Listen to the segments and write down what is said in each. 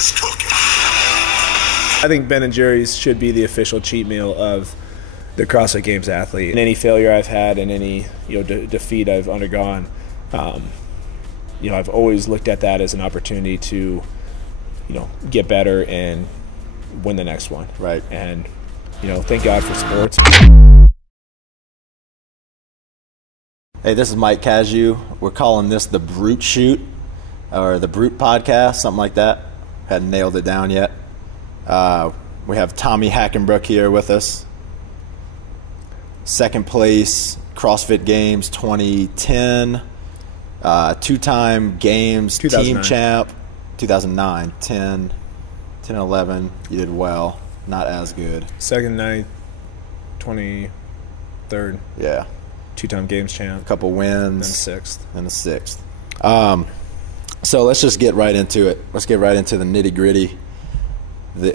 is cooking. I think Ben & Jerry's should be the official cheat meal of the CrossFit Games athlete. And any failure I've had and any defeat I've undergone, I've always looked at that as an opportunity to get better and win the next one. Right. And thank God for sports. Hey, this is Mike Cazu. We're calling this the brUTE shoot, or the brUTE podcast, something like that. Hadn't nailed it down yet. We have Tommy Hackenbruck here with us. Second place CrossFit Games 2010. Two-time Games team champ. 2009, 10, 11. You did well. Not as good. Second, 9th, 23rd. Yeah. Two-time Games champ. A couple wins. And the sixth. So let's just get right into it. Let's get right into the nitty-gritty.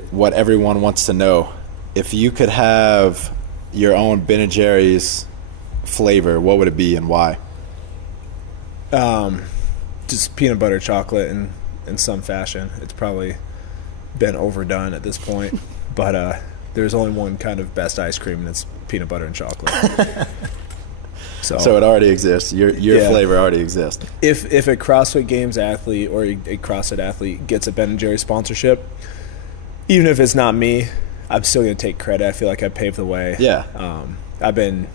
What everyone wants to know. If you could have your own Ben & Jerry's flavor, what would it be and why? Just peanut butter chocolate in some fashion. It's probably been overdone at this point. But there's only one kind of best ice cream, and it's peanut butter and chocolate. So it already exists. Your flavor already exists. If a CrossFit Games athlete or a CrossFit athlete gets a Ben & Jerry's sponsorship, even if it's not me, I'm still going to take credit. I feel like I paved the way. Yeah. I've been,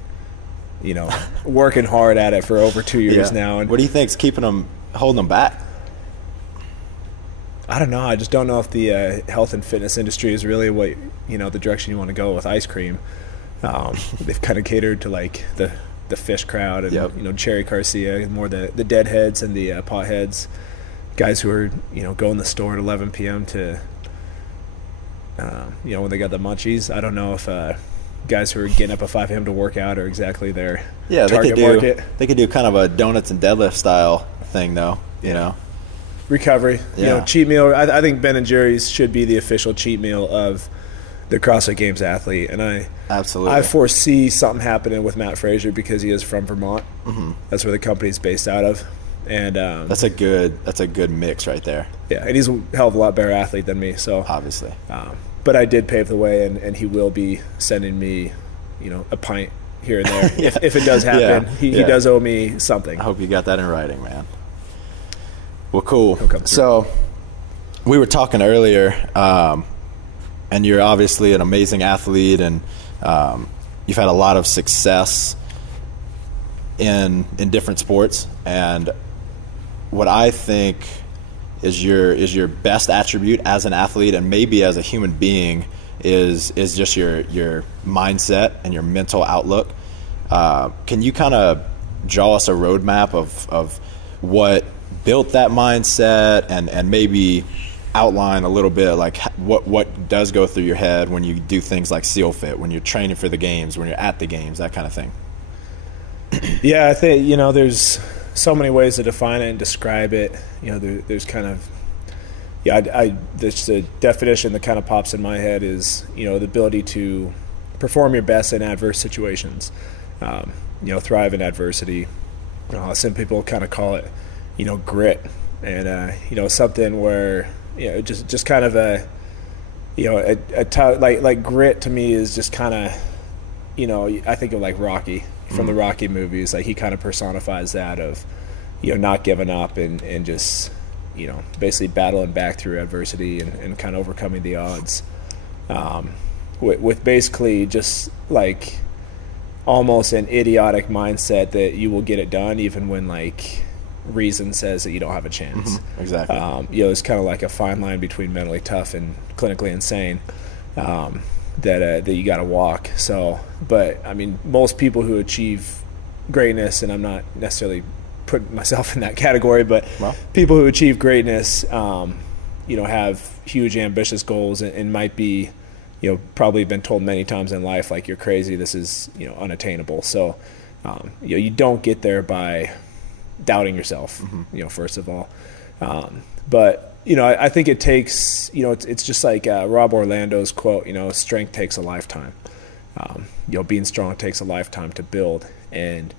working hard at it for over 2 years now. And what do you think's holding them back? I don't know. I just don't know if the health and fitness industry is really what the direction you want to go with ice cream. They've kind of catered to like the fish crowd and Cherry Garcia, more the deadheads and the potheads, guys who are go in the store at 11 p.m. to when they got the munchies. I don't know if guys who are getting up at 5 a.m. to work out are exactly their target market. They could do kind of a donuts and deadlift style thing though. Recovery, cheat meal. I think Ben & Jerry's should be the official cheat meal of the CrossFit Games athlete, and I foresee something happening with Matt Frazier because he is from Vermont. Mm-hmm. That's where the company's based out of, and that's a good mix right there. Yeah, and he's a hell of a lot better athlete than me. So obviously, but I did pave the way, and he will be sending me, a pint here and there if it does happen. He does owe me something. I hope you got that in writing, man. Well, cool. So we were talking earlier, and you're obviously an amazing athlete, and you've had a lot of success in different sports. And what I think is your best attribute as an athlete, and maybe as a human being, is just your mindset and your mental outlook. Can you kind of draw us a roadmap of what built that mindset, and maybe outline a little bit like what does go through your head when you do things like SEAL Fit, when you're training for the games, when you're at the games, that kind of thing? Yeah, I think there's so many ways to define it and describe it. There's kind of the definition that kind of pops in my head is the ability to perform your best in adverse situations, thrive in adversity. Some people kind of call it grit, and something where just kind of like grit to me is just kind of I think of like Rocky from the Rocky movies. Like he kind of personifies that of not giving up and just basically battling back through adversity and kind of overcoming the odds with basically just like almost an idiotic mindset that you will get it done even when like reason says that you don't have a chance. Mm-hmm. Exactly. It's kind of like a fine line between mentally tough and clinically insane that you got to walk. So, but I mean, most people who achieve greatness, and I'm not necessarily putting myself in that category, but people who achieve greatness, have huge ambitious goals and might be, probably been told many times in life, like, you're crazy, this is, unattainable. So, you don't get there by doubting yourself, first of all. But, I think it takes, it's just like Rob Orlando's quote, strength takes a lifetime. Being strong takes a lifetime to build. And,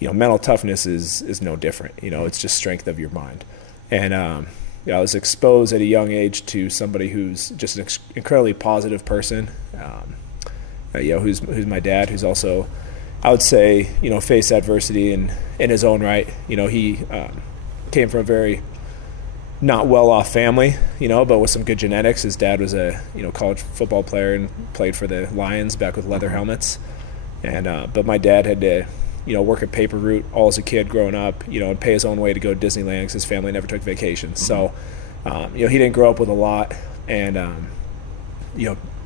mental toughness is no different. It's just strength of your mind. And, I was exposed at a young age to somebody who's just an incredibly positive person. Who's my dad, who's also, I would say, faced adversity in his own right. He came from a very not well-off family, but with some good genetics. His dad was a college football player and played for the Lions back with leather helmets. And but my dad had to work at paper route all as a kid growing up, and pay his own way to go to Disneyland because his family never took vacations. So he didn't grow up with a lot, and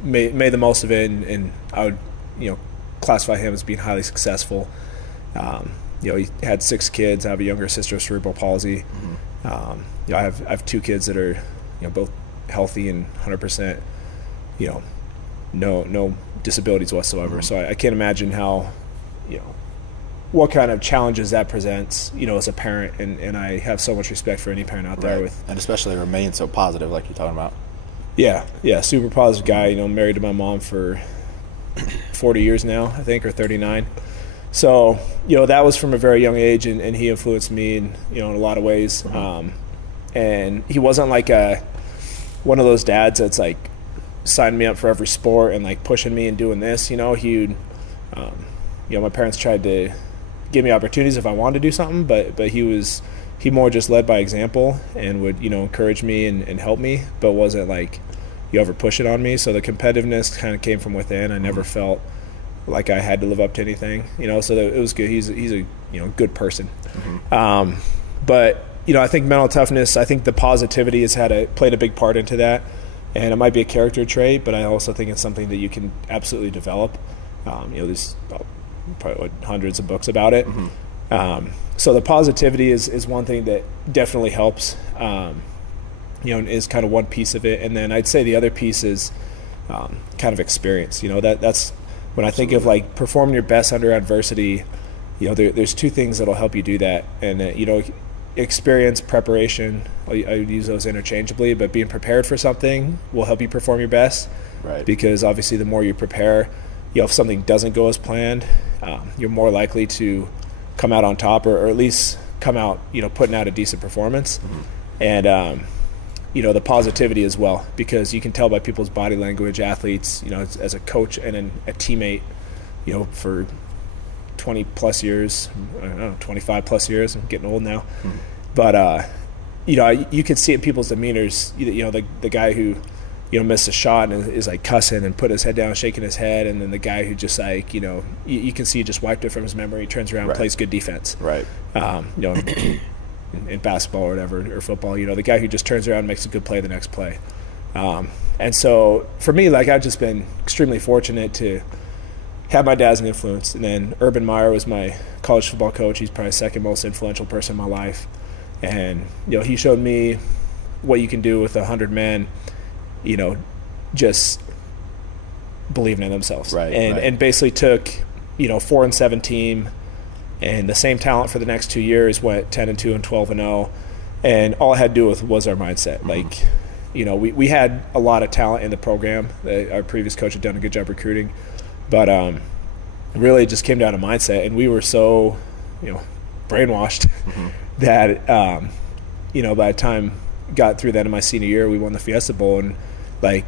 made the most of it, and I would classify him as being highly successful. He had 6 kids. I have a younger sister with cerebral palsy. I have 2 kids that are both healthy and 100%, no disabilities whatsoever. So I can't imagine how what kind of challenges that presents as a parent, and I have so much respect for any parent out there with, and especially remain so positive like you're talking about. Yeah, super positive guy. Married to my mom for 40 years now, I think, or 39. So that was from a very young age, and he influenced me in a lot of ways. And he wasn't like one of those dads that's like signing me up for every sport and like pushing me and doing this. He would, my parents tried to give me opportunities if I wanted to do something, but he more just led by example and would encourage me and help me, but wasn't like ever push it on me. So the competitiveness kind of came from within. I never felt like I had to live up to anything, so that it was good. He's a good person. But I think mental toughness, I think the positivity has played a big part into that, and it might be a character trait, but I also think it's something that you can absolutely develop. There's probably hundreds of books about it. So the positivity is one thing that definitely helps, and is kind of one piece of it. And then I'd say the other piece is kind of experience. That's when I think of like performing your best under adversity. There's 2 things that'll help you do that, and experience, preparation. I use those interchangeably, but being prepared for something will help you perform your best. Right. Because obviously, the more you prepare, if something doesn't go as planned, you're more likely to come out on top, or at least come out, putting out a decent performance. And the positivity as well, because you can tell by people's body language, athletes, as a coach and a teammate, for 20 plus years, I don't know, 25 plus years. I'm getting old now. But, you can see it in people's demeanors, the guy who, missed a shot and is like cussing and put his head down, shaking his head. And then the guy who just like, you can see he just wiped it from his memory, turns around, plays good defense. Right. In basketball or whatever, or football, the guy who just turns around and makes a good play the next play. And so for me, like, I've just been extremely fortunate to have my dad as an influence. And then Urban Meyer was my college football coach. He's probably the second most influential person in my life. And, he showed me what you can do with 100 men, just believing in themselves. And basically took, 4-7 team, and the same talent for the next 2 years, went 10-2 and 12-0, and all I had to do was our mindset. Like, we had a lot of talent in the program. Our previous coach had done a good job recruiting, but really it just came down to mindset, and we were so, brainwashed that, by the time got through that in my senior year, we won the Fiesta Bowl, and like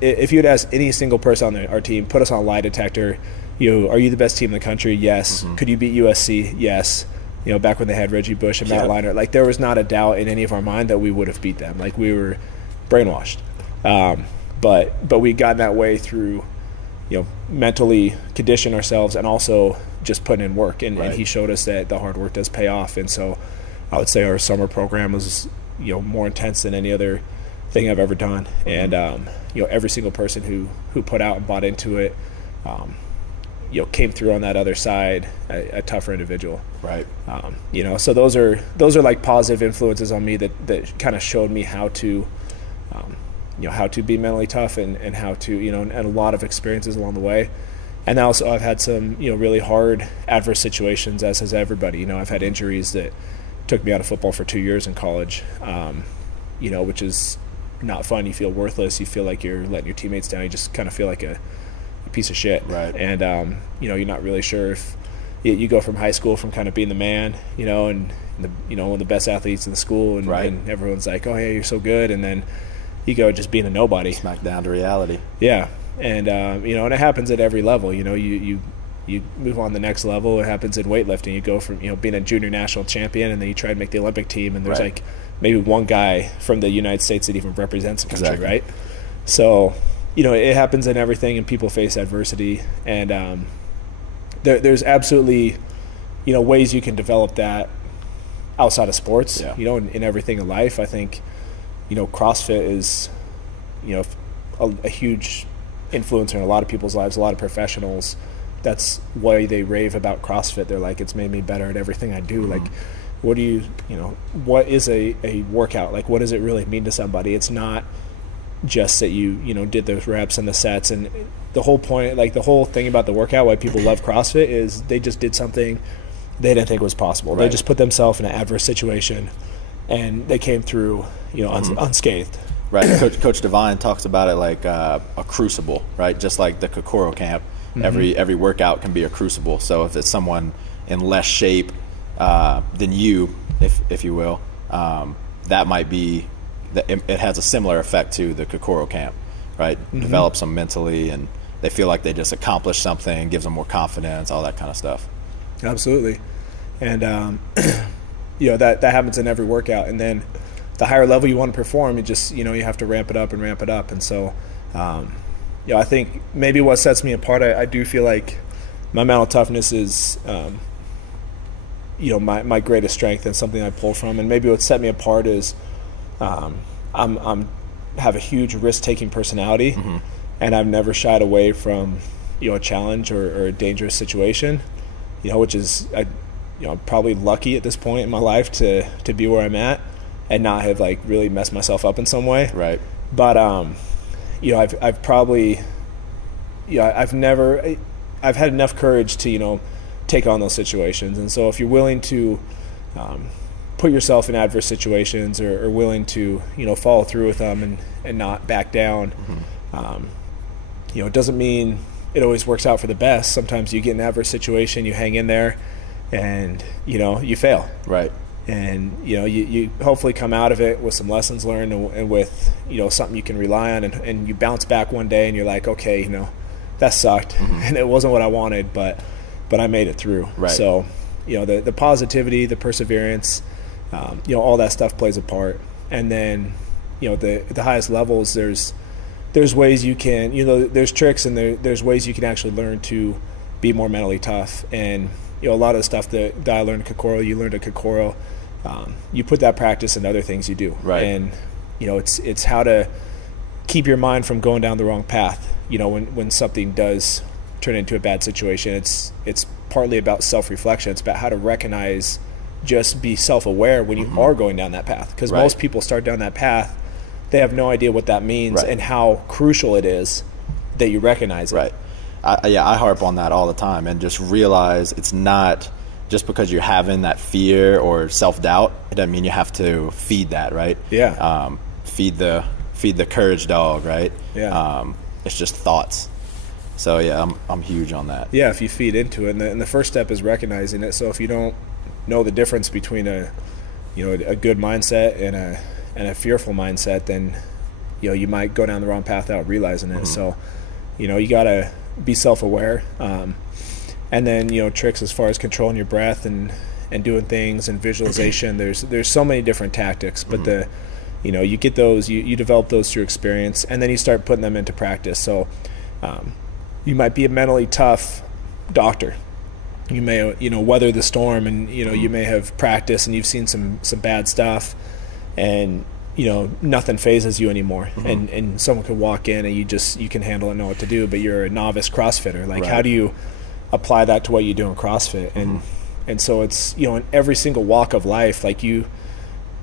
if you had asked any single person on our team, put us on a lie detector. Are you the best team in the country? Yes. Could you beat USC? Yes. Back when they had Reggie Bush and Matt Leinart, like there was not a doubt in any of our mind that we would have beat them. Like we were brainwashed. But we got that way through, mentally condition ourselves and also just putting in work. And he showed us that the hard work does pay off. And so I would say our summer program was, more intense than any other thing I've ever done. And, every single person who put out and bought into it, came through on that other side, a tougher individual. Right. So those are like positive influences on me that kind of showed me how to, how to be mentally tough and how to, and a lot of experiences along the way. And also I've had some, really hard adverse situations, as has everybody. I've had injuries that took me out of football for 2 years in college, which is not fun. You feel worthless. You feel like you're letting your teammates down. You just kind of feel like a piece of shit. Right. And, you're not really sure if you go from high school from kind of being the man, you know, and one of the best athletes in the school, and, and everyone's like, oh yeah, you're so good, and then you go just being a nobody. Smack down to reality. Yeah, and you know, and it happens at every level. You know, you move on the next level. It happens in weightlifting. You go from, you know, being a junior national champion, and then you try to make the Olympic team, and there's like maybe one guy from the United States that even represents the country, right? So, you know, it happens in everything, and people face adversity, and there's absolutely, you know, ways you can develop that outside of sports, you know, in everything in life. I think, you know, CrossFit is, you know, a huge influencer in a lot of people's lives, a lot of professionals. That's why they rave about CrossFit. They're like, it's made me better at everything I do. Like, what do you know, what is a workout? Like, what does it really mean to somebody? It's not just that you know, did those reps and the sets. And the whole point, like the whole thing about the workout, why people love CrossFit, is they just did something they didn't think was possible. They just put themselves in an adverse situation, and they came through, you know, unscathed. Right. Coach Devine talks about it like a crucible, right? Just like the Kokoro camp. Every workout can be a crucible. So if it's someone in less shape than you, if you will, that might be it has a similar effect to the Kokoro camp, right? Develops them mentally, and they feel like they just accomplished something, gives them more confidence, all that kind of stuff. Absolutely. And you know, that happens in every workout. And then the higher level you want to perform, you know, you have to ramp it up. And so you know, I think maybe what sets me apart, I do feel like my mental toughness is you know, my greatest strength and something I pull from. And maybe what set me apart is I'm have a huge risk-taking personality, and I've never shied away from, you know, a challenge or a dangerous situation, you know, which is, you know, I'm probably lucky at this point in my life to be where I'm at and not have like really messed myself up in some way. Right. But you know, I've probably, you know, I've had enough courage to, you know, take on those situations. And so if you're willing to put yourself in adverse situations, or willing to, you know, follow through with them and not back down, you know, it doesn't mean it always works out for the best. Sometimes you get in an adverse situation, you hang in there, and, you know, you fail. Right. And, you know, you hopefully come out of it with some lessons learned and with, you know, something you can rely on, and you bounce back one day and you're like, okay, you know, that sucked and it wasn't what I wanted, but I made it through. Right. So, you know, the positivity, the perseverance, you know, all that stuff plays a part. And then, you know, the highest levels, there's ways you can, you know, there's tricks, and there's ways you can actually learn to be more mentally tough. And, you know, a lot of the stuff that I learned at Kokoro, you learned at Kokoro, you put that practice in other things you do. Right. And, you know, it's how to keep your mind from going down the wrong path. You know, when something does turn into a bad situation, it's partly about self-reflection. It's about how to recognize, just be self-aware when you are going down that path. Because most people start down that path, they have no idea what that means and how crucial it is that you recognize it. Right. I harp on that all the time, and just realize it's not just because you're having that fear or self-doubt, it doesn't mean you have to feed that, right? Yeah. Feed the courage dog, right? Yeah. It's just thoughts. So yeah, I'm huge on that. Yeah, if you feed into it, and the first step is recognizing it. So if you don't know the difference between a good mindset and a fearful mindset, then, you know, you might go down the wrong path without realizing it. So, you know, you gotta be self-aware, and then, you know, tricks as far as controlling your breath and doing things and visualization. There's so many different tactics, but you know, you get those, you develop those through experience, and then you start putting them into practice. So you might be a mentally tough doctor. You may, you know, weather the storm, and, you know, you may have practiced and you've seen some bad stuff, and, you know, nothing phases you anymore. And someone could walk in and you can handle it, know what to do, but you're a novice CrossFitter. Like, how do you apply that to what you do in CrossFit? And so it's, you know, in every single walk of life, like you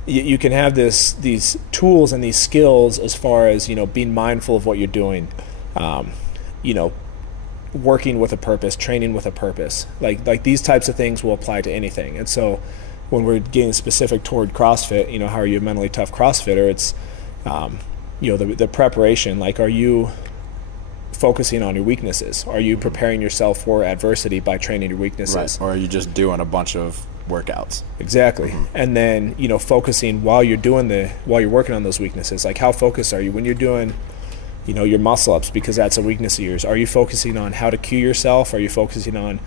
can have these tools and these skills as far as, you know, being mindful of what you're doing, you know, working with a purpose, training with a purpose. Like these types of things will apply to anything. And so when we're getting specific toward CrossFit, you know, how are you a mentally tough CrossFitter? It's, you know, the preparation. Like, are you focusing on your weaknesses? Are you preparing yourself for adversity by training your weaknesses? Right. Or are you just doing a bunch of workouts? Exactly. And then, you know, focusing while you're working on those weaknesses. Like, how focused are you when you're doing, you know, your muscle ups, because that's a weakness of yours? Are you focusing on how to cue yourself? Are you focusing on,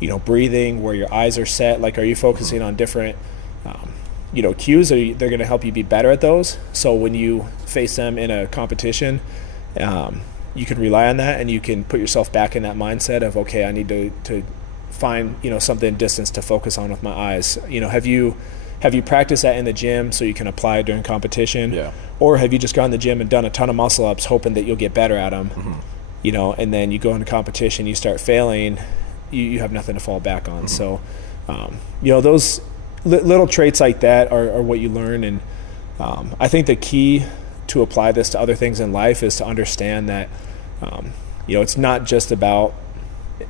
you know, breathing, where your eyes are set? Like, are you focusing on different, you know, cues? They're going to help you be better at those. So when you face them in a competition, you can rely on that, and you can put yourself back in that mindset of, okay, I need to find, you know, something distance to focus on with my eyes. You know, have you practiced that in the gym so you can apply it during competition? Yeah. Or have you just gone to the gym and done a ton of muscle ups hoping that you'll get better at them? You know, and then you go into competition, you start failing, you have nothing to fall back on. So, you know, those little traits like that are what you learn. And I think the key to apply this to other things in life is to understand that, you know, it's not just about,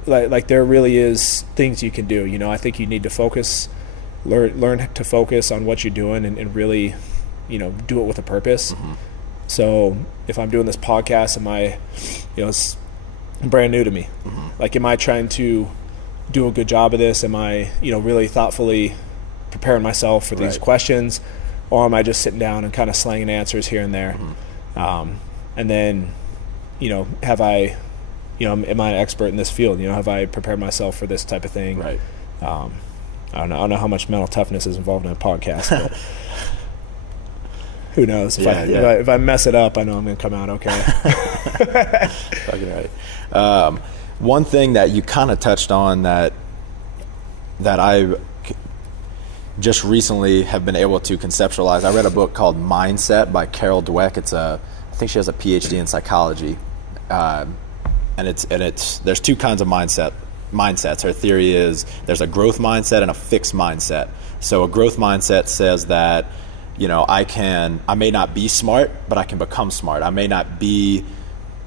like there really is things you can do. You know, I think you need to focus, learn to focus on what you're doing, and really, you know, do it with a purpose. So if I'm doing this podcast, you know, it's brand new to me. Like, am I trying to do a good job of this? Am I, you know, really thoughtfully preparing myself for these questions? Or am I just sitting down and kind of slanging answers here and there? And then, you know, am I an expert in this field? You know, have I prepared myself for this type of thing? Right. I don't know how much mental toughness is involved in a podcast, but who knows? If I mess it up, I know I'm going to come out okay. Fucking right. One thing that you kind of touched on that I just recently have been able to conceptualize. I read a book called Mindset by Carol Dweck. I think she has a PhD in psychology, and there's two kinds of mindsets. Her theory is there's a growth mindset and a fixed mindset. So a growth mindset says that, you know, I may not be smart, but I can become smart. I may not be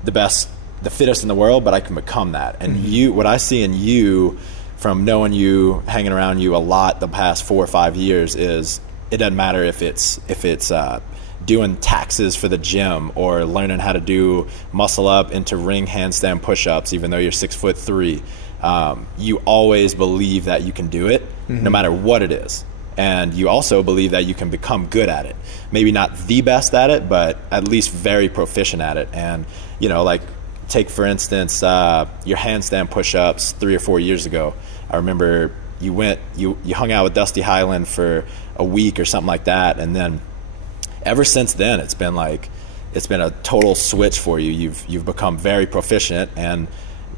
the fittest in the world, but I can become that. And what I see in you, from knowing you, hanging around you a lot the past 4 or 5 years, is it doesn't matter if it's doing taxes for the gym or learning how to do muscle up into ring handstand push-ups, even though you're 6'3". You always believe that you can do it, no matter what it is. And you also believe that you can become good at it. Maybe not the best at it, but at least very proficient at it. And, you know, like, take, for instance, your handstand push-ups 3 or 4 years ago. I remember you hung out with Dusty Highland for a week or something like that, and then ever since then it's been a total switch for you. You've become very proficient, and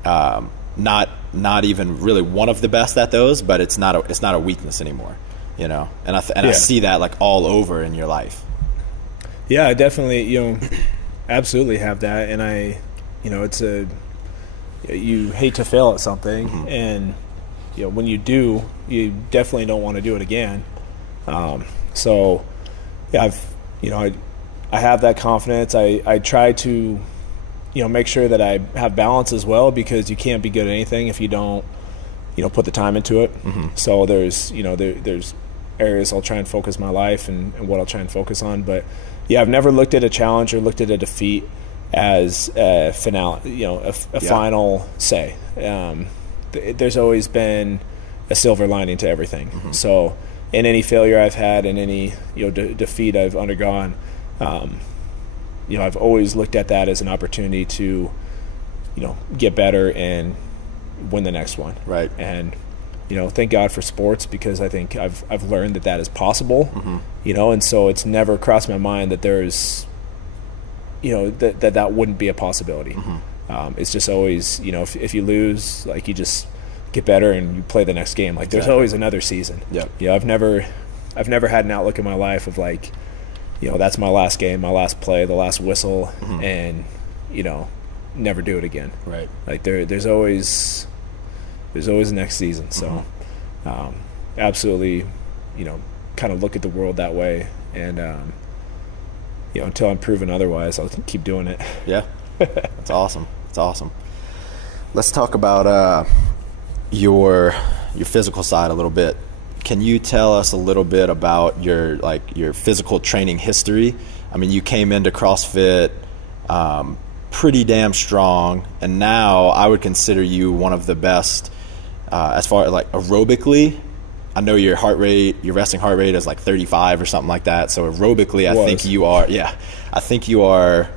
not even really one of the best at those, but it's not a weakness anymore, you know. And I see that, like, all over in your life. Yeah, I definitely, you know, absolutely have that. And you know, you hate to fail at something, and, you know, when you do, you definitely don't want to do it again. So yeah, I have that confidence. I try to, you know, make sure that I have balance as well, because you can't be good at anything if you don't, you know, put the time into it. So there's areas I'll try and focus my life and what I'll try and focus on. But yeah, I've never looked at a challenge or looked at a defeat as a finale, you know, a final say. There's always been a silver lining to everything. So in any failure I've had, in any, you know, defeat I've undergone, you know, I've always looked at that as an opportunity to, you know, get better and win the next one. Right. And, you know, thank God for sports, because I think I've learned that is possible. You know, and so it's never crossed my mind that there's, you know, that wouldn't be a possibility. It's just always, you know, if you lose, like, you just get better and you play the next game. Like, there's always another season. You know, I've never had an outlook in my life of, like, you know, that's my last game, my last play, the last whistle, and, you know, never do it again. Right. Like, there's always the next season. So absolutely, you know, kind of look at the world that way. And you know, until I'm proven otherwise, I'll keep doing it. Yeah. That's awesome. That's awesome. Let's talk about your physical side a little bit. Can you tell us a little bit about your physical training history? I mean, you came into CrossFit pretty damn strong, and now I would consider you one of the best as far as like aerobically. I know your resting heart rate is like 35 or something like that. So aerobically, I think you are, I think you are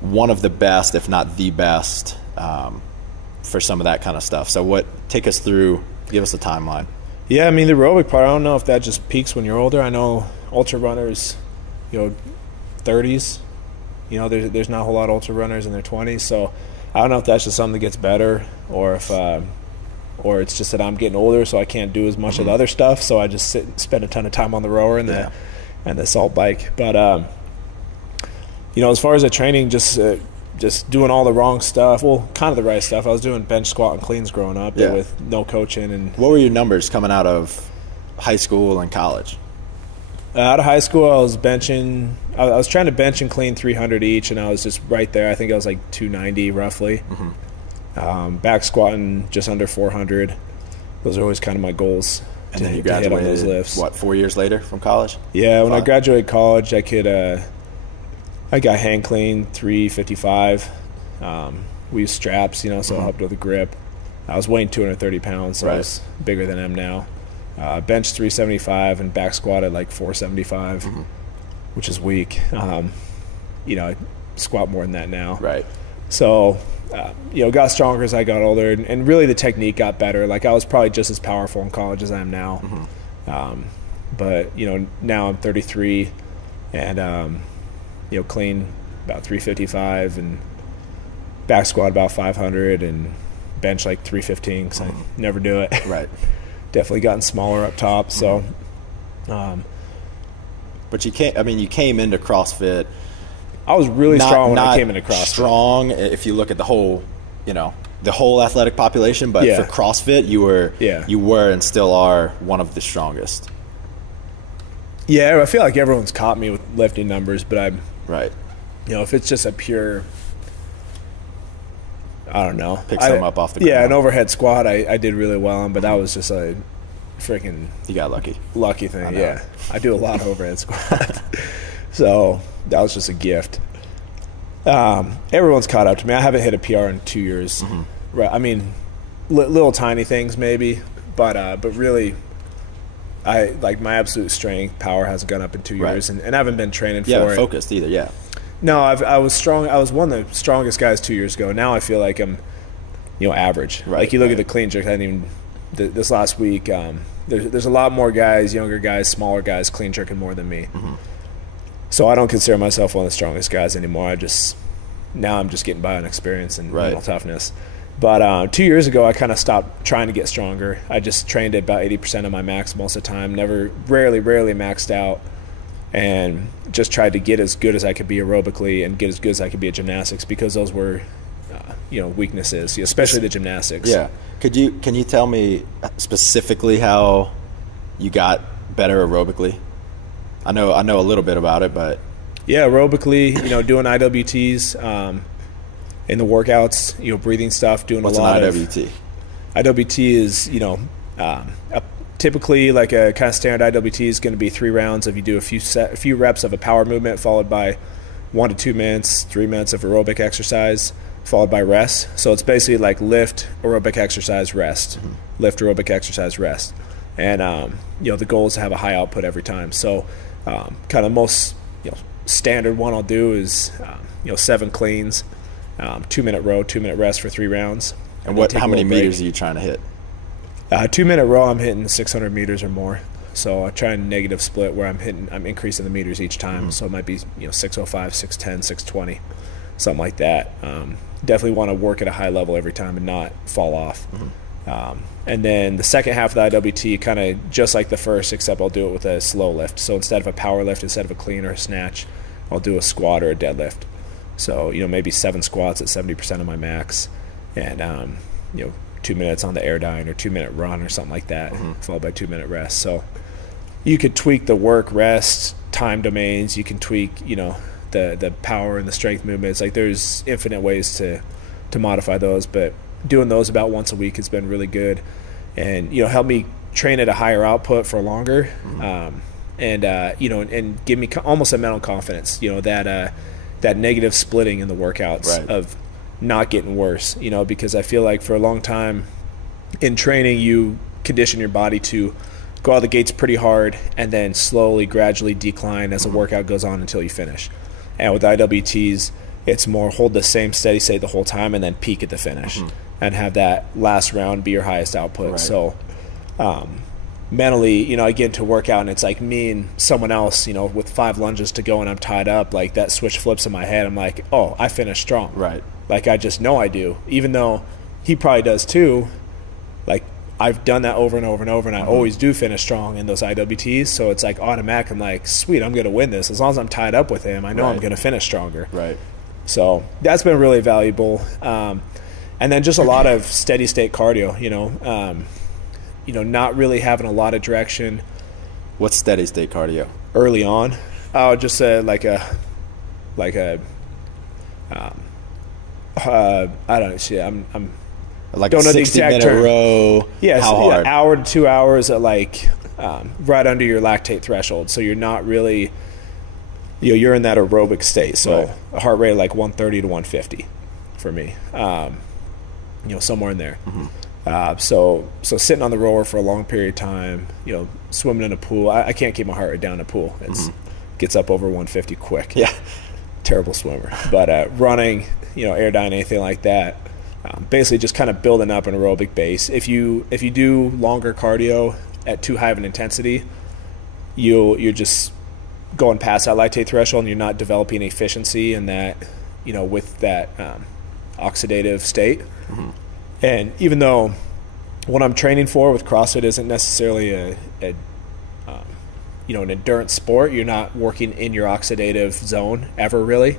one of the best, if not the best, for some of that kind of stuff. So take us through, give us a timeline. Yeah, I mean, the aerobic part, I don't know if that just peaks when you're older. I know ultra runners, 30s, there's not a whole lot of ultra runners in their 20s. So I don't know if that's just something that gets better, or if, or it's just that I'm getting older, so I can't do as much of the other stuff. So I just spend a ton of time on the rower and the assault bike. But as far as the training, just doing all the wrong stuff. Well, kind of the right stuff. I was doing bench, squat, and cleans growing up with no coaching. And what were your numbers coming out of high school and college? Out of high school, I was benching. I was trying to bench and clean 300 each, and I was just right there. I think I was like 290 roughly. Back squatting just under 400. Those are always kind of my goals. And then you graduated, hit on those lifts. 4 years later from college? Yeah, when I graduated college, I got hang clean 355. We used straps, so it helped with the grip. I was weighing 230 pounds, so I was bigger than I am now. Bench 375 and back squatted like 475, which is weak. I squat more than that now. Right. So, got stronger as I got older, and really the technique got better. Like I was probably just as powerful in college as I am now. But now I'm 33, and clean about 355, and back squat about 500, and bench like 315 because I never do it. Right. Definitely gotten smaller up top. So, but you came into CrossFit. I was really strong when I came into CrossFit. Strong if you look at the whole, the whole athletic population, but for CrossFit, you were and still are one of the strongest. Yeah, I feel like everyone's caught me with lifting numbers, but I'm right. If it's just a pure, I don't know, pick some up off the ground. Yeah, an overhead squat I did really well on, but that was just a freaking you got lucky thing. Yeah, I do a lot of overhead squats, so that was just a gift. Everyone's caught up to me. I haven't hit a PR in 2 years. Right. I mean, little tiny things maybe, but really, I like my absolute strength power hasn't gone up in 2 years, and I haven't been training for it. You haven't focused either. Yeah. No, I was strong. I was one of the strongest guys 2 years ago. Now I feel like I'm, average. Right. Like you look at the clean jerk. I didn't even this last week. There's a lot more guys, younger guys, smaller guys, clean jerking more than me. So I don't consider myself one of the strongest guys anymore. Now I'm just getting by on experience and mental toughness. But 2 years ago, I kind of stopped trying to get stronger. I just trained at about 80% of my max most of the time. Rarely maxed out, and just tried to get as good as I could be aerobically and get as good as I could be at gymnastics, because those were, weaknesses, especially the gymnastics. Yeah. Can you tell me specifically how you got better aerobically? I know a little bit about it, but yeah, aerobically, doing IWTs in the workouts, breathing stuff, doing what's a lot an IWT? IWT is, typically like a kind of standard IWT is going to be 3 rounds if you do a few reps of a power movement, followed by 1 to 2 minutes, 3 minutes of aerobic exercise, followed by rest. So it's basically like lift, aerobic exercise, rest, lift, aerobic exercise, rest. And, the goal is to have a high output every time. So kind of most, standard one I'll do is, 7 cleans, 2-minute row, 2-minute rest for 3 rounds. And how many meters are you trying to hit? 2-minute row, I'm hitting 600 meters or more. So I try and negative split where I'm increasing the meters each time. So it might be 605, 610, 620, something like that. Definitely want to work at a high level every time and not fall off. And then the second half of the IWT, kind of just like the first, except I'll do it with a slow lift. So instead of a power lift, instead of a clean or a snatch, I'll do a squat or a deadlift. So maybe 7 squats at 70% of my max, and 2 minutes on the air dyne or 2-minute run or something like that, followed by 2-minute rest. So you could tweak the work, rest, time domains. You can tweak, the power and the strength movements. Like there's infinite ways to modify those, but doing those about once a week has been really good, and help me train at a higher output for longer, and give me almost a mental confidence, that that negative splitting in the workouts of not getting worse, you know, because I feel like for a long time in training, you condition your body to go out the gates pretty hard and then slowly, gradually decline as the workout goes on until you finish. And with IWTs, it's more hold the same steady state the whole time and then peak at the finish and have that last round be your highest output. So mentally, you know, I get into workout and it's like me and someone else, you know, with 5 lunges to go and I'm tied up, like that switch flips in my head. I'm like, oh, I finished strong. Like I just know I do, even though he probably does too. Like I've done that over and over and over, and I always do finish strong in those IWTs. So it's like automatic. I'm like, sweet, I'm going to win this. As long as I'm tied up with him, I know I'm going to finish stronger. So that's been really valuable. And then just a lot of steady state cardio, you know, not really having a lot of direction. What's steady state cardio? Early on, just like a I don't know. Shit, I'm like don't a 60-minute row. Yeah, how hard? An hour to 2 hours at like right under your lactate threshold. So you're not really, you know, you're in that aerobic state. So a heart rate of like 130 to 150 for me. You know, somewhere in there. So sitting on the rower for a long period of time, you know, swimming in a pool. I can't keep my heart rate down in a pool. It gets up over 150 quick. Terrible swimmer. But running, you know, airdyne, anything like that, basically just kind of building up an aerobic base. If you do longer cardio at too high of an intensity, you're just going past that lactate threshold and you're not developing efficiency in that, you know, with that oxidative state. And even though what I'm training for with CrossFit isn't necessarily a you know, an endurance sport, you're not working in your oxidative zone ever really,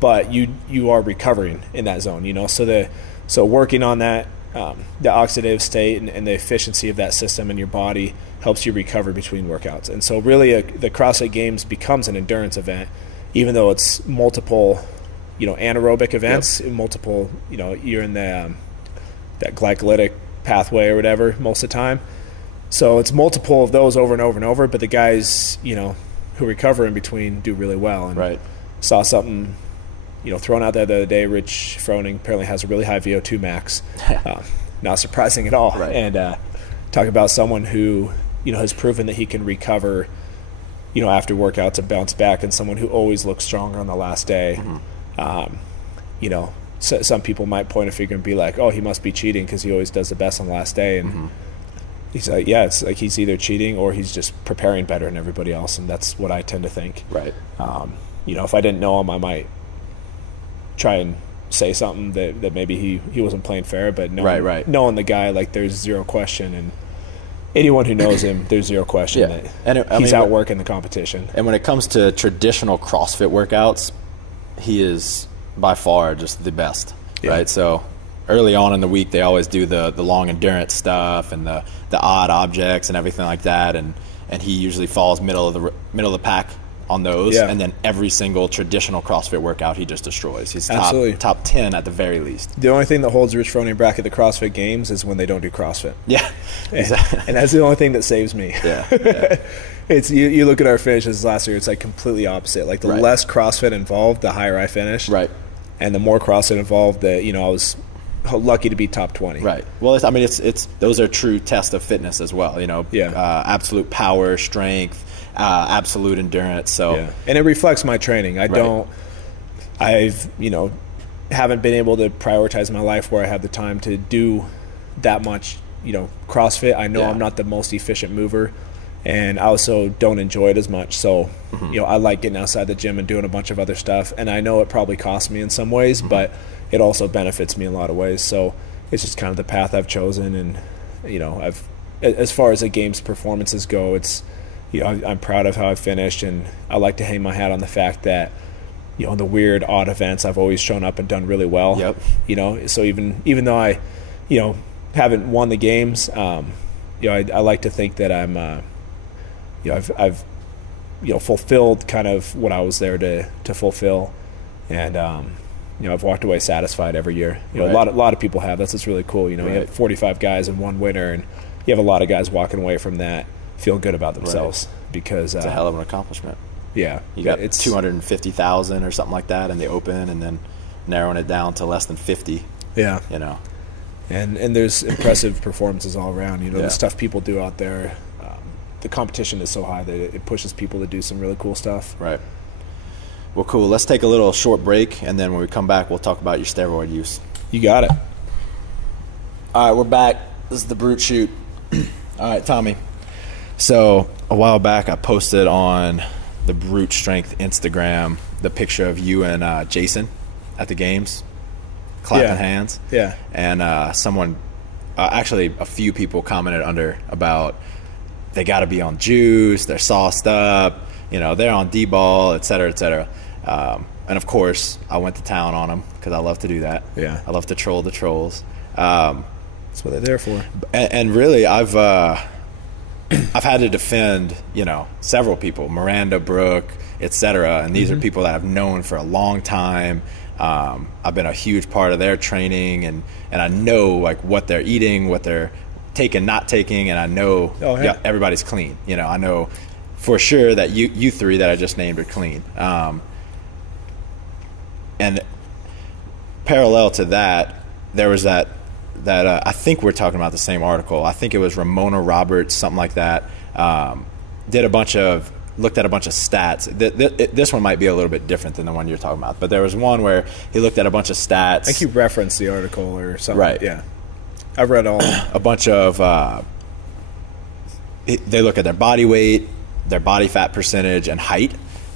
but you are recovering in that zone, you know. So working on that the oxidative state and the efficiency of that system in your body helps you recover between workouts. And so really the CrossFit Games becomes an endurance event, even though it's multiple, you know, anaerobic events, multiple, you know, you're in the that glycolytic pathway or whatever most of the time. So it's multiple of those over and over and over, but the guys, you know, who recover in between do really well. And saw something, you know, thrown out there the other day. Rich Froning apparently has a really high VO2 max. Not surprising at all. And talk about someone who, you know, has proven that he can recover, you know, after workouts and bounce back, and someone who always looks stronger on the last day. You know, so some people might point a finger and be like, oh, he must be cheating because he always does the best on the last day. And he's like, yeah, it's like he's either cheating or he's just preparing better than everybody else. And that's what I tend to think. You know, if I didn't know him, I might try and say something that maybe he wasn't playing fair, but knowing the guy, like, there's zero question. And anyone who knows him, there's zero question that he's outworking the competition. And when it comes to traditional CrossFit workouts, he is by far just the best, right? So early on in the week, they always do the long endurance stuff and the odd objects and everything like that, and he usually falls middle of the pack on those. And then every single traditional CrossFit workout he just destroys. He's top 10 at the very least. The only thing that holds Rich Froning back at the CrossFit Games is when they don't do CrossFit. Exactly. And that's the only thing that saves me. It's you look at our finishes last year, it's like completely opposite. Like the less CrossFit involved, the higher I finished. And the more CrossFit involved, the, you know, I was lucky to be top 20. Well, I mean, it's those are true tests of fitness as well, you know. Absolute power, strength, absolute endurance. So and it reflects my training. I've you know, haven't been able to prioritize my life where I have the time to do that much, you know, CrossFit. I know I'm not the most efficient mover, and I also don't enjoy it as much. So you know, I like getting outside the gym and doing a bunch of other stuff, and I know it probably costs me in some ways, but it also benefits me in a lot of ways. So it's just kind of the path I've chosen. And you know, as far as the games performances go, it's, you know, I'm proud of how I've finished, and I like to hang my hat on the fact that, you know, in the weird odd events, I've always shown up and done really well. You know, so even though I, you know, haven't won the games, you know, I like to think that I'm you know, I've you know, fulfilled kind of what I was there to fulfill. And you know, I've walked away satisfied every year. You know, a lot of people have. That's what's really cool. You know, you have 45 guys and one winner, and you have a lot of guys walking away from that feeling good about themselves because it's a hell of an accomplishment. Yeah. You got 250,000 or something like that in the open, and then narrowing it down to less than 50. Yeah. You know. And there's impressive performances all around. You know, Yeah. the stuff people do out there, the competition is so high that it pushes people to do some really cool stuff. Right. Well, cool. Let's take a little short break, and then when we come back, we'll talk about your steroid use. You got it. All right, we're back. This is the brUTE shoot. All right, Tommy. So a while back, I posted on the brUTE Strength Instagram the picture of you and Jason at the games, clapping hands. Yeah. And someone, actually a few people commented under about they got to be on juice, they're sauced up, you know, they're on D-ball, et cetera, et cetera. And of course, I went to town on them because I love to do that. Yeah. I love to troll the trolls. That's what they're there for. And really, I've had to defend, you know, several people, Miranda, Brooke, et cetera. And these are people that I've known for a long time. I've been a huge part of their training, and I know like what they're eating, what they're taking, not taking, and I know everybody's clean. You know, I know for sure that you three that I just named are clean. And parallel to that, there was that I think we're talking about the same article. I think it was Ramona Roberts, something like that. Looked at a bunch of stats. This one might be a little bit different than the one you're talking about, but there was one where he looked at a bunch of stats. I think you referenced the article or something. Right. Yeah. I've read all. A bunch of, they look at their body weight, their body fat percentage, and height,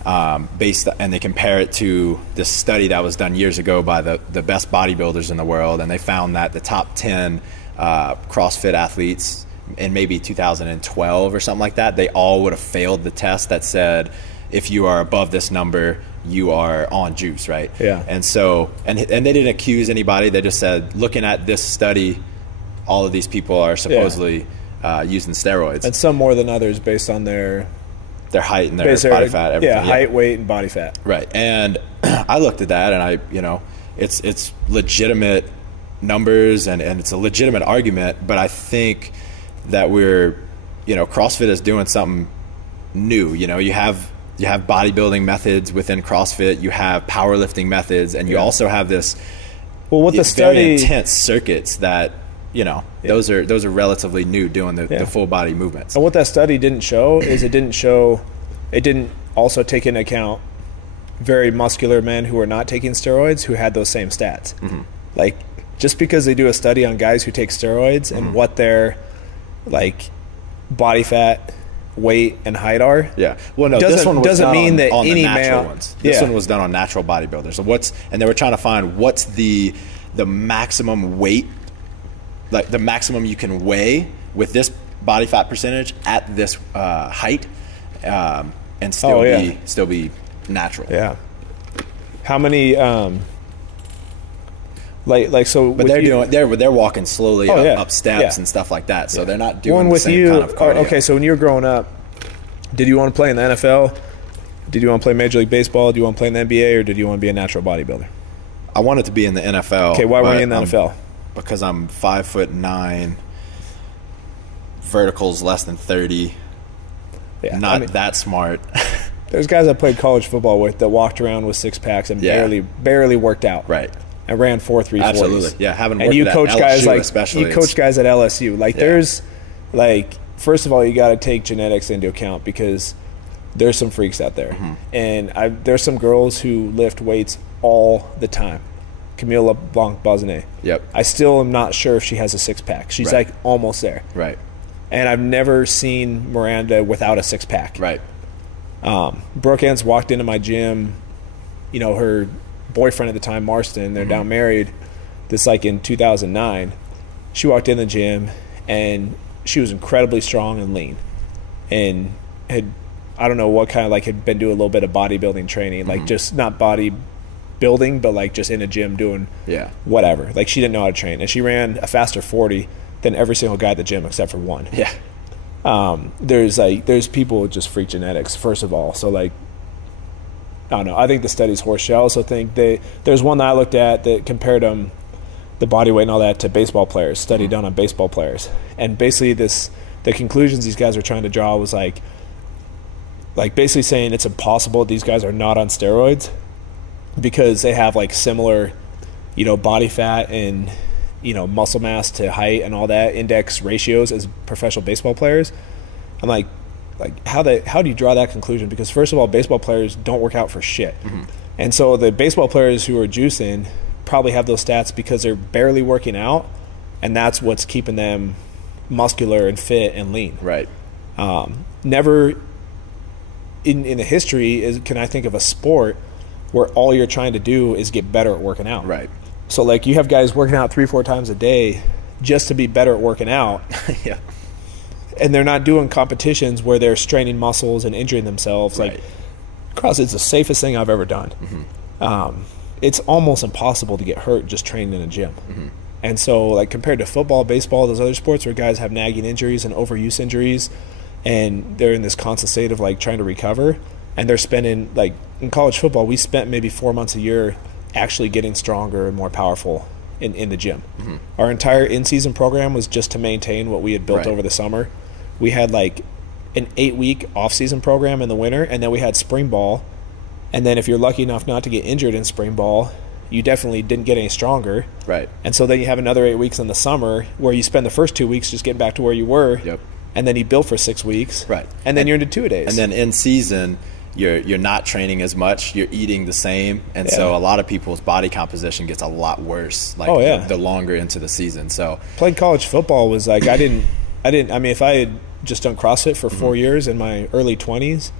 and they compare it to this study that was done years ago by the best bodybuilders in the world, and they found that the top 10 CrossFit athletes in maybe 2012 or something like that, they all would have failed the test that said if you are above this number, you are on juice, right? Yeah. And so, and they didn't accuse anybody. They just said, looking at this study, all of these people are supposedly using steroids. And some more than others based on their height and their body fat, everything. Yeah, height, weight, and body fat. Right. And I looked at that, and it's legitimate numbers, and it's a legitimate argument, but I think that CrossFit is doing something new. You know, you have bodybuilding methods within CrossFit, you have powerlifting methods, and you also have this very intense circuits that, those are relatively new, doing the full body movements. And what that study didn't show is it didn't also take into account very muscular men who are not taking steroids who had those same stats. Mm-hmm. Like, just because they do a study on guys who take steroids and what their like body fat, weight, and height are. Yeah. Well, no, this one doesn't mean that any male ones. This one was done on natural bodybuilders. So and they were trying to find what's the maximum weight, like the maximum you can weigh with this body fat percentage at this height, and still be natural. Yeah. How many? So, but they're walking slowly up steps and stuff like that. So they're not doing the same kind of cardio. Okay, so when you were growing up, did you want to play in the NFL? Did you want to play Major League Baseball? Do you want to play in the NBA, or did you want to be a natural bodybuilder? I wanted to be in the NFL. Okay, why were you in the NFL? Because I'm 5'9", verticals less than 30. Yeah, not that smart. There's guys I played college football with that walked around with six packs and barely worked out. Right. I ran 4.340s. Absolutely, yeah. Having worked you at coach LSU, guys especially. You coach guys at LSU. There's first of all, you got to take genetics into account because there's some freaks out there, and there's some girls who lift weights all the time. Camille Blanc-Bosnet. Yep. I still am not sure if she has a six pack. She's almost there. Right. And I've never seen Miranda without a six pack. Right. Brooke Ants walked into my gym. Her boyfriend at the time, Marston, they're now married. This in 2009. She walked in the gym and she was incredibly strong and lean, and I don't know what kind of had been doing a little bit of bodybuilding training, just not bodybuilding, but just in a gym doing whatever. She didn't know how to train, and she ran a faster 40 than every single guy at the gym except for one. Yeah. There's people with just freak genetics, first of all. So I don't know. I think the study's horseshit. I also think there's one that I looked at that compared the body weight and all that to baseball players, study done on baseball players. And basically the conclusions these guys were trying to draw was like basically saying it's impossible these guys are not on steroids because they have like similar, you know, body fat and, you know, muscle mass to height and all that index ratios as professional baseball players. I'm like how do you draw that conclusion? Because first of all, baseball players don't work out for shit. And so the baseball players who are juicing probably have those stats because they're barely working out, and that's what's keeping them muscular and fit and lean. Right. Never in the history can I think of a sport where all you're trying to do is get better at working out. Right. So like you have guys working out 3-4 times a day just to be better at working out. Yeah. And they're not doing competitions where they're straining muscles and injuring themselves. Right. Like CrossFit's the safest thing I've ever done. It's almost impossible to get hurt just training in a gym. And so like compared to football, baseball, those other sports where guys have nagging injuries and overuse injuries and they're in this constant state of like trying to recover, and they're spending, like in college football, we spent maybe 4 months a year actually getting stronger and more powerful in the gym. Our entire in-season program was just to maintain what we had built over the summer. We had like an 8-week off-season program in the winter, and then we had spring ball. And then if you're lucky enough not to get injured in spring ball, you definitely didn't get any stronger. Right. And so then you have another 8 weeks in the summer where you spend the first 2 weeks just getting back to where you were. Yep. And then you build for 6 weeks. Right. And then you're into 2-a-days. And then in season, you're not training as much. You're eating the same, and so a lot of people's body composition gets a lot worse. Like the longer into the season. So playing college football was like I mean, if I had just done CrossFit for 4 years in my early 20s,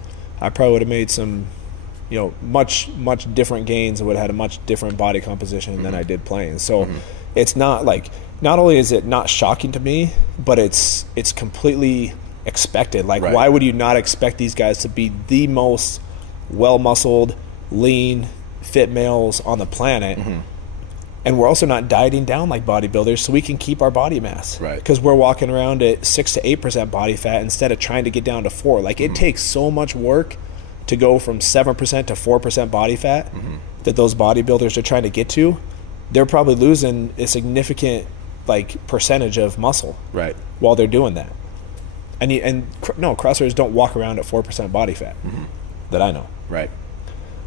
I probably would have made some, you know, much different gains and would have had a much different body composition than I did playing. So it's not like, not only is it not shocking to me, but it's completely expected. Like why would you not expect these guys to be the most well-muscled, lean, fit males on the planet? And we're also not dieting down like bodybuilders so we can keep our body mass. Right. Because we're walking around at 6 to 8% body fat instead of trying to get down to 4. Like it takes so much work to go from 7% to 4% body fat that those bodybuilders are trying to get to. They're probably losing a significant like percentage of muscle while they're doing that. And no, CrossFitters don't walk around at 4% body fat that I know. Right.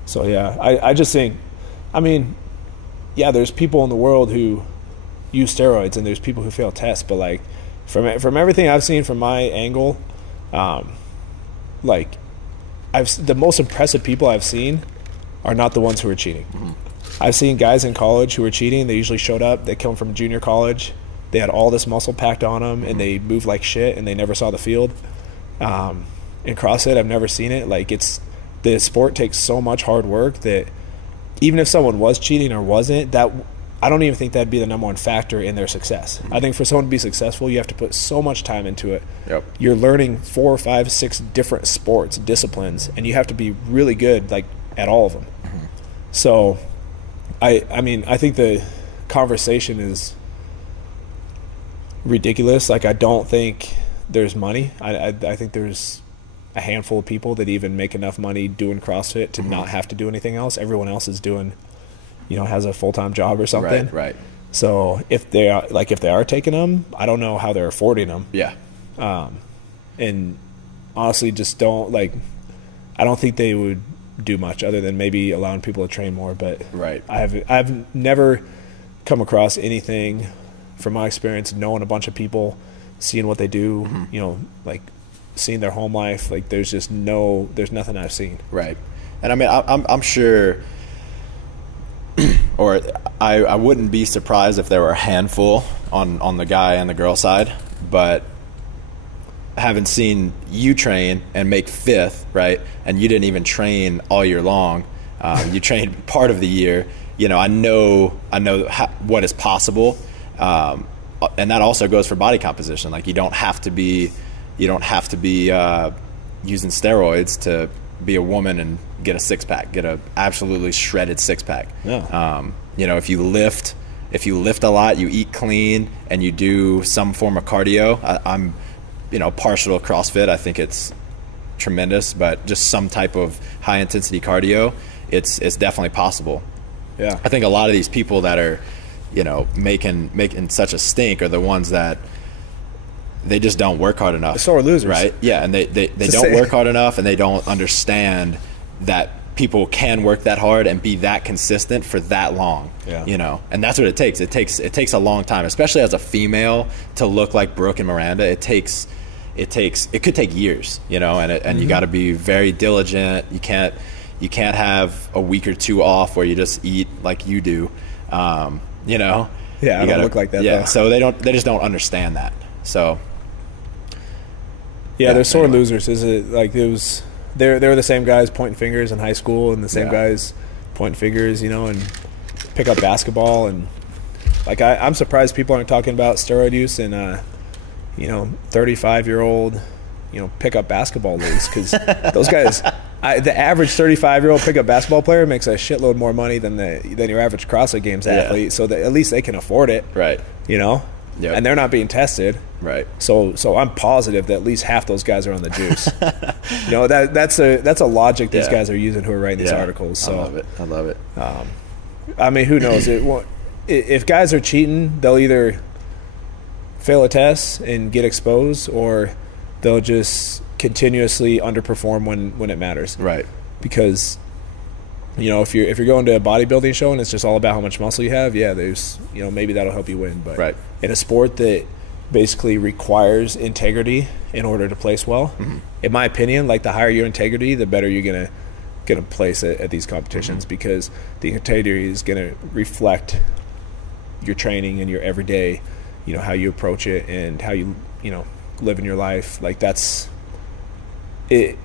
So yeah, I just think, I mean, yeah, there's people in the world who use steroids and there's people who fail tests, but like from everything I've seen from my angle, like the most impressive people I've seen are not the ones who are cheating. I've seen guys in college who are cheating. They usually showed up, they come from junior college, they had all this muscle packed on them and they moved like shit and they never saw the field. In CrossFit, I've never seen it. Like the sport takes so much hard work that even if someone was cheating or wasn't, that I don't even think that'd be the number one factor in their success. I think for someone to be successful, you have to put so much time into it. You're learning 4, 5, 6 different sports, disciplines, and you have to be really good like at all of them. So I mean, I think the conversation is ridiculous. Like I don't think there's money. I think there's a handful of people that even make enough money doing CrossFit to not have to do anything else. Everyone else is doing, you know, has a full-time job or something. Right. So if they are taking them, I don't know how they're affording them. Yeah. And honestly, just don't like. I don't think they would do much other than maybe allowing people to train more. But I've never come across anything from my experience knowing a bunch of people, seeing what they do. You know, like seeing their home life. Like there's nothing I've seen. Right. And I mean, I'm sure. Or I wouldn't be surprised if there were a handful on the guy and the girl side, but having seen you train and make 5th, right, and you didn't even train all year long, you trained part of the year. You know, I know what is possible, and that also goes for body composition. Like you don't have to be using steroids to be a woman and get a 6-pack, get a absolutely shredded 6-pack. Yeah. You know, if you lift a lot, you eat clean, and you do some form of cardio. I'm, you know, partial to CrossFit. I think it's tremendous, but just some type of high intensity cardio, it's definitely possible. Yeah. I think a lot of these people that are, you know, making such a stink are the ones that they just don't work hard enough. They're sore losers. Right? Yeah, and they don't work hard enough, and they don't understand that people can work that hard and be that consistent for that long. Yeah. You know, and that's what it takes. It takes a long time, especially as a female, to look like Brooke and Miranda. It could take years, you know, and you got to be very diligent. You can't have a week or two off where you just eat like you do. You know. Yeah, I don't look like that. Yeah, though. So they just don't understand that. So yeah, they're sore losers. Is it like it was? They were the same guys pointing fingers in high school, and the same guys pointing fingers, you know, and pick up basketball, and like I'm surprised people aren't talking about steroid use in 35-year-old, you know, pickup basketball leagues, because those guys. The average 35-year-old pickup basketball player makes a shitload more money than your average CrossFit Games athlete, so that at least they can afford it, right? You know, and they're not being tested, right? So I'm positive that at least half those guys are on the juice. You know, that's a logic these guys are using who are writing these articles. So I love it. I mean, who knows? If guys are cheating, they'll either fail a test and get exposed, or they'll just continuously underperform when it matters. Right. Because, you know, if you're going to a bodybuilding show and it's just all about how much muscle you have, there's, you know, maybe that'll help you win. But in a sport that basically requires integrity in order to place well, in my opinion, like the higher your integrity, the better you're gonna place at these competitions, because the integrity is gonna reflect your training and your everyday, you know, how you approach it and how you know, live in your life. Like that's it.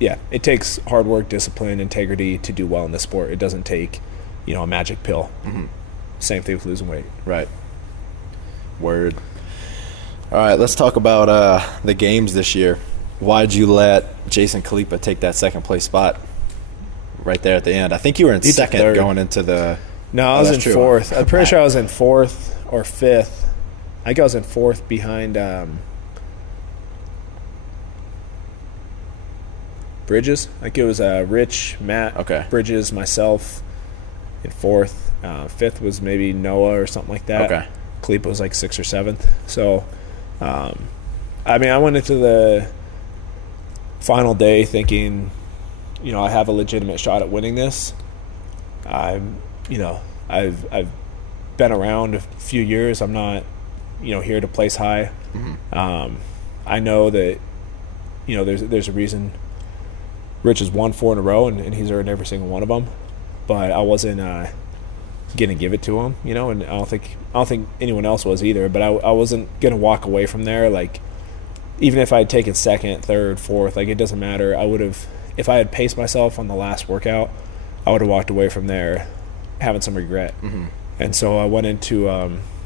Yeah, it takes hard work, discipline, integrity to do well in this sport. It doesn't take, you know, a magic pill. Same thing with losing weight. Right. Word. All right, let's talk about the games this year. Why'd you let Jason Khalipa take that second place spot right there at the end? I think you were in second going into the... No, I was in fourth. I'm pretty sure I was in fourth or fifth. I think I was in fourth behind Bridges. Like it was Rich, Matt, Bridges, myself in fourth. Fifth was maybe Noah or something like that. Okay. Khalipa was like sixth or seventh. So, I mean, I went into the final day thinking, you know, I have a legitimate shot at winning this. I've been around a few years. I'm not, you know, here to place high. I know that, you know, there's a reason Rich has won 4 in a row, and he's earned every single one of them. But I wasn't gonna give it to him, you know, and I don't think anyone else was either. But I wasn't gonna walk away from there. Like, even if I had taken second, third, fourth, like it doesn't matter. I would have, if I had paced myself on the last workout, I would have walked away from there having some regret. And so I went into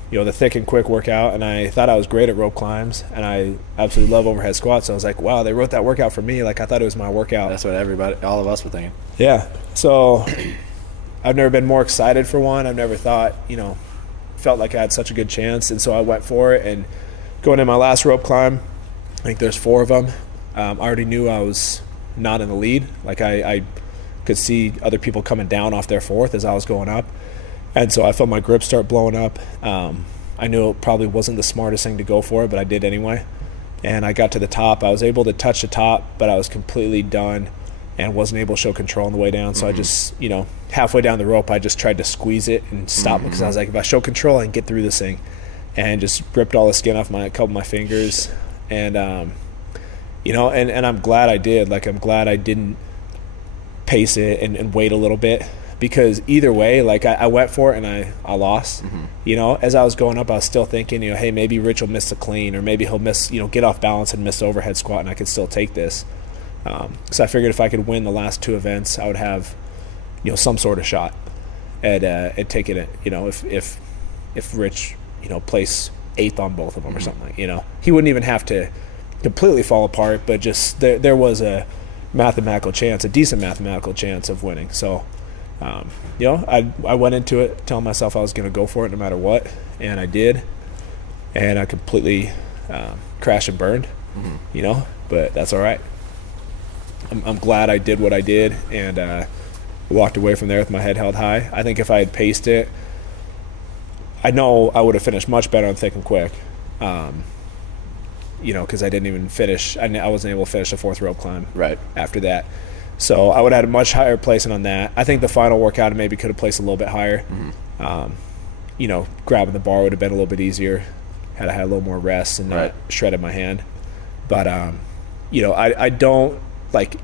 you know, the thick and quick workout, and I thought I was great at rope climbs, and I absolutely love overhead squats. So I was like, wow, they wrote that workout for me. Like, I thought it was my workout. That's what all of us were thinking. Yeah. So I've never been more excited for one. I've never thought, you know, felt like I had such a good chance. And so I went for it, and going in my last rope climb, I think there's 4 of them. I already knew I was not in the lead. Like I could see other people coming down off their fourth as I was going up. And so I felt my grip start blowing up. I knew it probably wasn't the smartest thing to go for it, but I did anyway. And I got to the top. I was able to touch the top, but I was completely done and wasn't able to show control on the way down. So I just, you know, halfway down the rope, I just tried to squeeze it and stop because I was like, if I show control, I can get through this thing. And just ripped all the skin off a couple of my fingers. And, you know, and I'm glad I did. Like, I'm glad I didn't pace it and wait a little bit. Because either way, like I went for it and I lost. You know, as I was going up, I was still thinking, you know, hey, maybe Rich will miss the clean, or maybe he'll miss, you know, get off balance and miss the overhead squat, and I could still take this. So I figured if I could win the last 2 events, I would have, you know, some sort of shot at taking it. You know, if Rich, you know, placed 8th on both of them or something, like, you know, he wouldn't even have to completely fall apart, but just there was a mathematical chance, a decent mathematical chance of winning. So. You know, I went into it telling myself I was going to go for it no matter what, and I did, and I completely crashed and burned, you know, but that's all right. I'm glad I did what I did, and walked away from there with my head held high. I think if I had paced it, I know I would have finished much better on thick and quick. You because I didn't even finish. I wasn't able to finish the 4th rope climb after that. So I would have had a much higher placing on that. I think the final workout I maybe could have placed a little bit higher. Grabbing the bar would have been a little bit easier had I had a little more rest and not shredded my hand. But, I don't, like,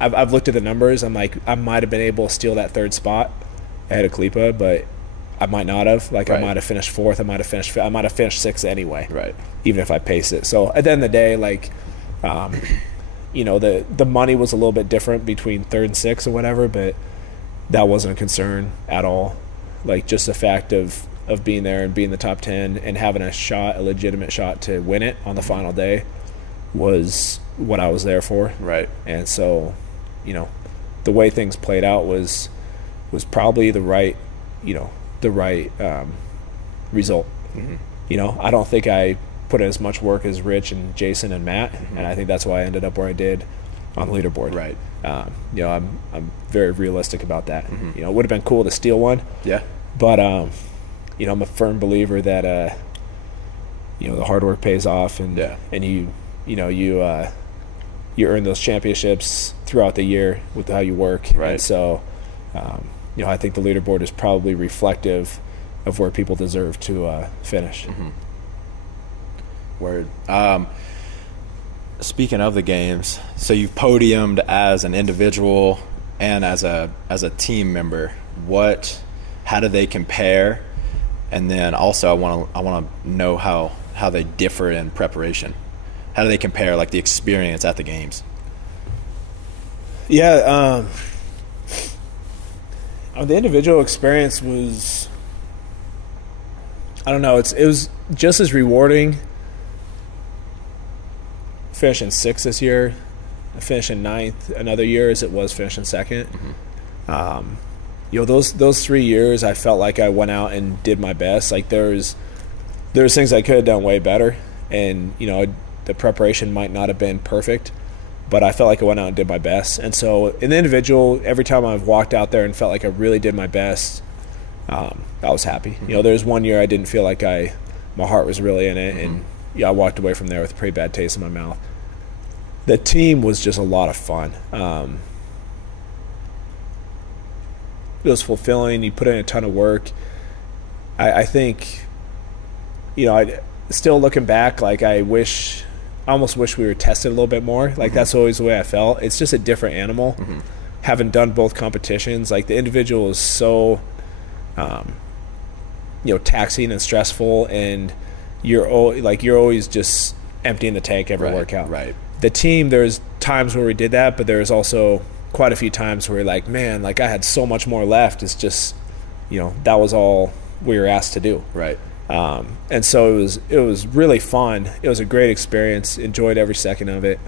I've looked at the numbers. I'm like, I might have been able to steal that 3rd spot ahead of Kalipa, but I might not have. Like, I might have finished 4th. I might have finished 6th anyway, even if I paced it. So at the end of the day, like, the money was a little bit different between 3rd and 6th or whatever, but that wasn't a concern at all. Like, just the fact of being there and being the top 10 and having a legitimate shot to win it on the final day was what I was there for. And so, the way things played out was probably the right result. I don't think I put in as much work as Rich and Jason and Matt, and I think that's why I ended up where I did on the leaderboard. I'm very realistic about that. It would have been cool to steal one. But I'm a firm believer that the hard work pays off, and you earn those championships throughout the year with how you work. And so I think the leaderboard is probably reflective of where people deserve to finish. Word. Speaking of the games, so you've podiumed as an individual and as a team member. How do they compare? And then also I want to know how they differ in preparation. How do they compare, like, the experience at the games? The individual experience was, I don't know, it was just as rewarding finishing 6th this year, finishing 9th another year as it was finishing 2nd. Those 3 years I felt like I went out and did my best. Like, there's things I could have done way better, and the preparation might not have been perfect, but I felt like I went out and did my best. And so in the individual, every time I've walked out there and felt like I really did my best, I was happy. There's one year I didn't feel like my heart was really in it, and I walked away from there with a pretty bad taste in my mouth. The team was just a lot of fun. It was fulfilling. You put in a ton of work. I think, I still looking back, like, I almost wish we were tested a little bit more. Like, that's always the way I felt. It's just a different animal. Having done both competitions, like, the individual is so, taxing and stressful, and you're always just emptying the tank every workout. The team, there's times where we did that, but there's also quite a few times where you're like, man, like, I had so much more left. It's just, that was all we were asked to do. And so it was really fun. It was a great experience. Enjoyed every second of it.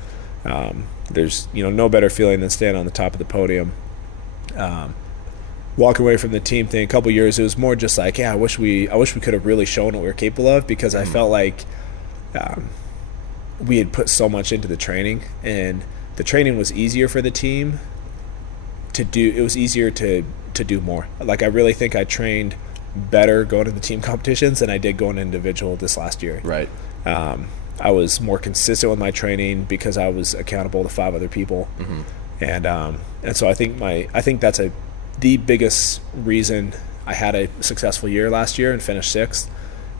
There's no better feeling than standing on the top of the podium. Walking away from the team thing, a couple years, it was more just like, I wish we could have really shown what we were capable of, because I felt like we had put so much into the training, and the training was easier for the team to do. It was easier to do more. Like, I really think I trained better going to the team competitions than I did going individual this last year. I was more consistent with my training because I was accountable to 5 other people. And so I think that's the biggest reason I had a successful year last year and finished 6th,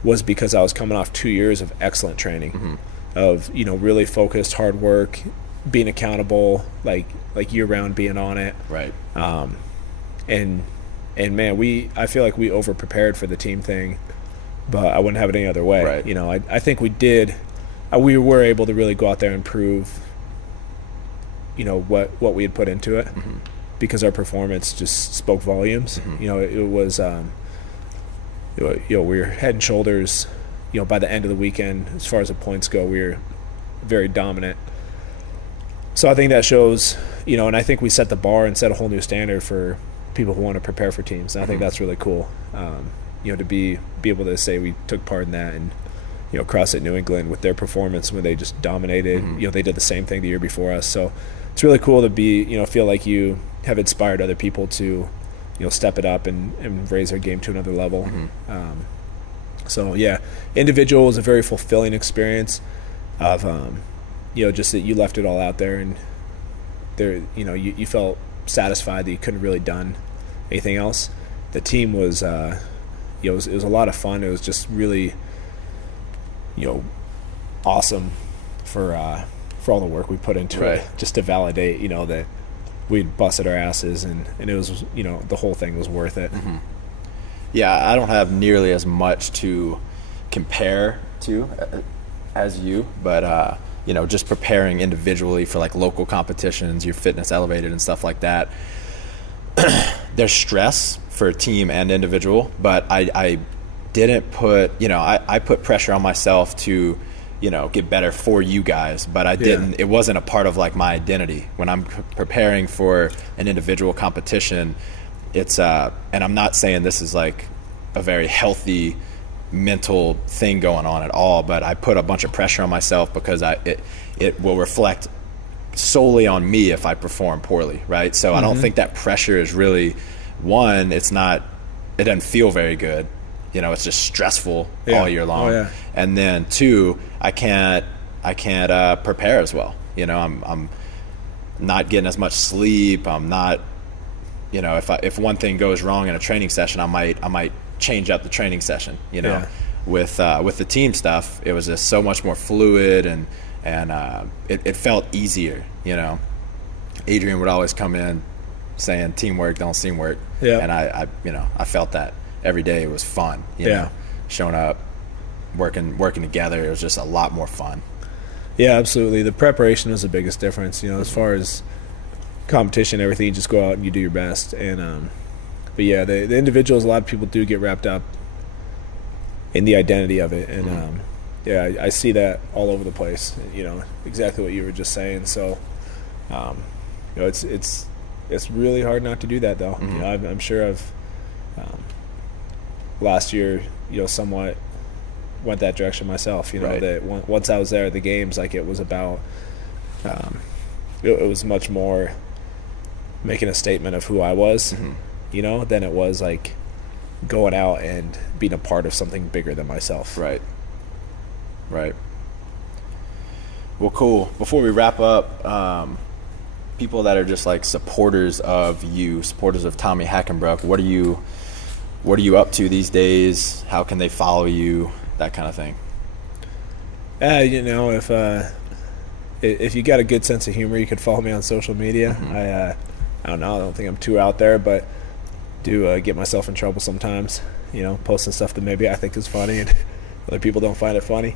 was because I was coming off 2 years of excellent training, of really focused, hard work, being accountable, like year round, being on it. And man, I feel like we over prepared for the team thing, but I wouldn't have it any other way. I think we did. We were able to really go out there and prove, what we had put into it, because our performance just spoke volumes. It was, we were head and shoulders. By the end of the weekend, as far as the points go, we were very dominant. So I think that shows, and I think we set the bar and set a whole new standard for people who want to prepare for teams. And I think that's really cool, to be able to say we took part in that. And CrossFit New England, with their performance when they just dominated, they did the same thing the year before us. So it's really cool to be, feel like you have inspired other people to, step it up and raise their game to another level. So yeah, individual was a very fulfilling experience. of, just that you left it all out there, and there, you felt satisfied that you couldn't really done anything else. The team was, it was a lot of fun. It was just really, awesome for all the work we put into it, just to validate, that we'd busted our asses, and it was, the whole thing was worth it. Mm-hmm. Yeah, I don't have nearly as much to compare to as you, but just preparing individually for like local competitions, your fitness elevated and stuff like that. There's stress for team and individual, but I didn't put, I put pressure on myself to, get better for you guys, but I didn't, it wasn't a part of like my identity. When I'm preparing for an individual competition, it's, and I'm not saying this is like a very healthy mental thing going on at all, but I put a bunch of pressure on myself because it will reflect solely on me if I perform poorly, right? So I don't think that pressure is really, one, it doesn't feel very good. It's just stressful all year long. And then two, I can't prepare as well. I'm not getting as much sleep. I'm not, if one thing goes wrong in a training session, I might change up the training session. With the team stuff, it was just so much more fluid, and it felt easier. Adrian would always come in saying teamwork don't seem work, and I felt that every day. It was fun, showing up, working together. It was just a lot more fun. Yeah, absolutely. The preparation was the biggest difference. As far as competition, everything, you just go out and you do your best. And but yeah, the individuals, a lot of people do get wrapped up in the identity of it, and I see that all over the place. Exactly what you were just saying. So it's really hard not to do that, though. I'm sure I've last year somewhat went that direction myself. That once I was there at the games, like, it was about it was much more making a statement of who I was, than it was like going out and being a part of something bigger than myself. Right. Well, cool. Before we wrap up, people that are just like supporters of you, supporters of Tommy Hackenbruck, what are you up to these days? How can they follow you? That kind of thing. If you got a good sense of humor, you could follow me on social media. I don't know. I don't think I'm too out there, but do get myself in trouble sometimes. Posting stuff that maybe I think is funny and other people don't find it funny.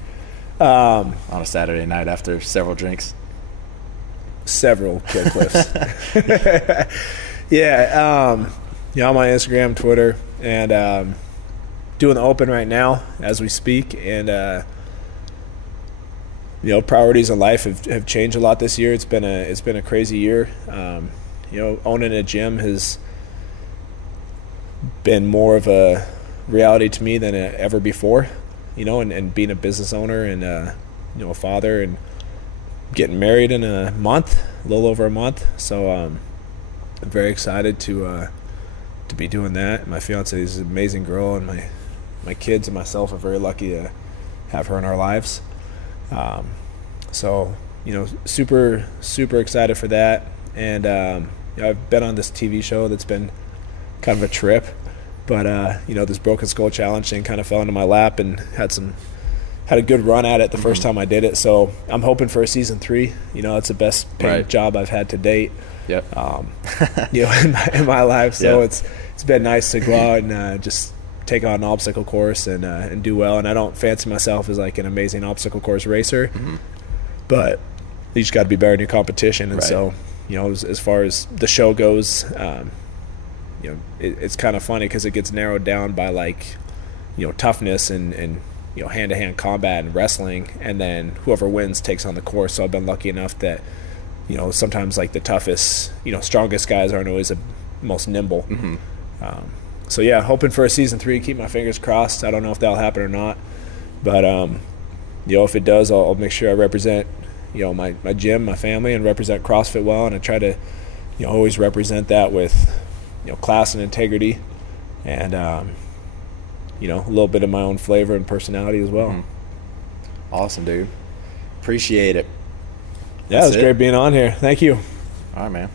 On a Saturday night after several drinks. Several kill cliffs. On my Instagram, Twitter, and doing the Open right now as we speak. And priorities in life have changed a lot this year. It's been a crazy year. Owning a gym has been more of a reality to me than ever before. And being a business owner and a father, and getting married in a little over a month. So I'm very excited to be doing that. My fiance is an amazing girl, and my kids and myself are very lucky to have her in our lives. Super, super excited for that. And I've been on this TV show that's been kind of a trip, but this Broken Skull Challenge thing kind of fell into my lap, and had a good run at it the first time I did it. So I'm hoping for a season 3. It's the best paid job I've had to date. Yep. In my life. So it's been nice to go out and just take on an obstacle course and do well. And I don't fancy myself as like an amazing obstacle course racer, but you just got to be better in your competition. And so, as far as the show goes, it's kind of funny because it gets narrowed down by like, toughness and hand-to-hand combat and wrestling, and then whoever wins takes on the course. So I've been lucky enough that sometimes like the toughest, strongest guys aren't always the most nimble. Hoping for a season 3. Keep my fingers crossed. I don't know if that'll happen or not, but if it does, I'll make sure I represent my gym, my family, and represent CrossFit well. And I try to always represent that with class and integrity, and a little bit of my own flavor and personality as well. Awesome, dude. Appreciate it. Yeah, it was great being on here. Thank you. All right, man.